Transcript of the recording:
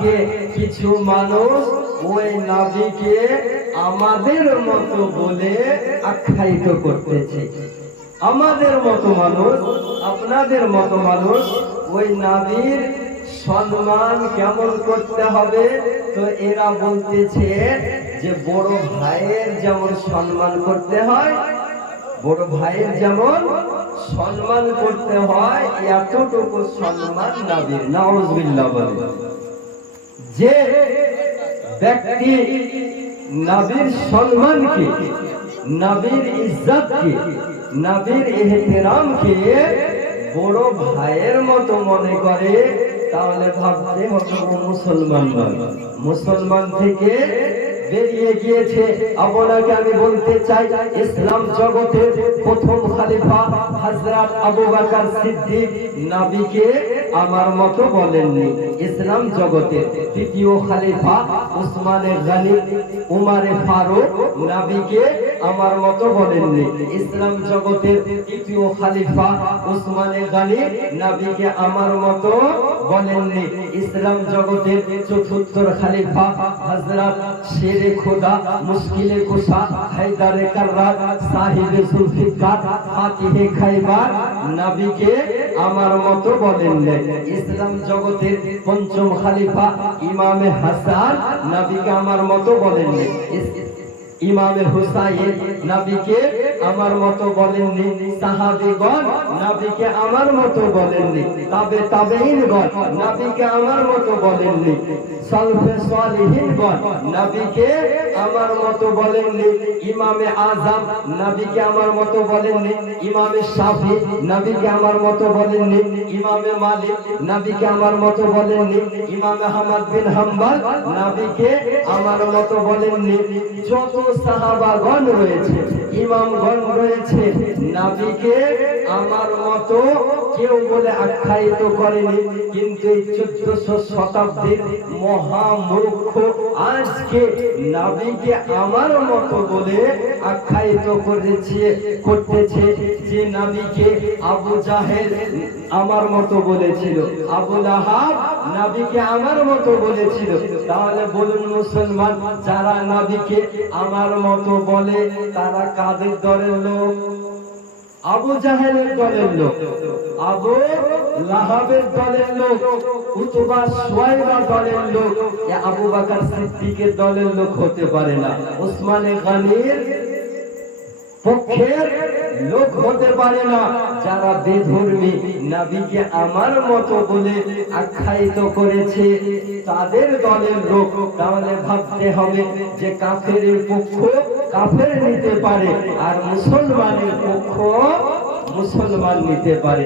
আজকে কিছু মানুষ ওই নবীকে আমাদের মতো বলে আখ্যায়িত করতেছে। আমাদের মতো মানুষ, আপনাদের মতো মানুষ ওই নবীর সম্মান কেমন করতে হবে, তো এরা বলতেছে যে বড় ভাইয়ের যেমন সম্মান করতে হয়, বড় ভাইয়ের যেমন সম্মান করতে হয়, এতটুকু সম্মান নবীর। নাউযুবিল্লাহ বলে যে ব্যক্তি নবীর সম্মানকে, নবীর ইজ্জতকে, নবীর ইহতিরামকে বড় ভাইয়ের মতো মনে করে, তাহলে ভাবতে হবে ও মুসলমান নয়, মুসলমান থেকে বেরিয়ে গিয়েছে। আপনাকে আমি বলতে চাই, ইসলাম জগতের প্রথম খলিফা হযরত আবু বকর সিদ্দিক নবীকে আমার মতো বলেননি। ইসলাম জগতের দ্বিতীয় খলিফা উসমানে গনি, উমরে ফারুক নবীকে আমার মতো বলেননি। ইসলাম জগতের তৃতীয় খলিফা উসমানে গনি নবীকে আমার মতো বলেননি। ইসলাম জগতের চতুর্থ খলিফা হযরত শেরে খোদা, মুশকিলে কুশা, হায়দারে কাররার, সাহিবে জুলফিকার, ফাতিহে খাইবার নবীকে আমার মতো বলেননি। ইসলাম জগতের পঞ্চম খলিফা ইমামে হাসান নবীকে আমার মতো বলেননি। ইমামে হুসাইন নবীকে আমার মতো বলেননি। সাহাবীগণ নবীকে আমার মতো বলেননি। তাবেঈনগণ নবীকে আমার মতো বলেননি। সালফে সালিহিনগণ নবীকে আমার মতো বলেননি। ইমামে আযম নবীকে আমার মতো বলেননি। ইমামে শাফি নবীকে আমার মতো বলেননি। ইমামে মালিক নবীকে আমার মতো বলেননি। ইমাম আহমদ বিন হাম্বল নবীকে আমার মতো বলেননি। যত সাহাবাগণ রয়েছে, ইমামগণ রয়েছে, নবীকে আমার মতো কেউ বলে আখ্যায়িত করেনি। কিন্তু এই 1400 শতাব্দীর মহামূর্খ আজকে নবীকে আমার মতো বলে আখ্যায়িত করতেছে। যে নবীকে আবু জাহেল আমার মতো বলেছিল, আবু লাহাব নবীকে আমার মতো বলেছিল, তাহলে বলুন মুসলমান, যারা নবীকে আমার মতো বলে তারা কাদের দলের লোক? আবু জাহেলের দলের লোক, আবু লাহাবের দলের লোক, উতবা শুয়াইবা দলের লোক। আবু বকর সিদ্দিকের দলের লোক হতে পারে না, উসমানে গনির পক্ষের লোক হতে পারে না। যারা বেধর্মী নবীকে আমার মতো বলে আখ্যায়িত করেছে তাদের দলের লোক। তাহলে ভাবতে হবে যে কাফেরের পক্ষ কাফের নিতে পারে আর মুসলমানের পক্ষ মুসলমান নিতে পারে।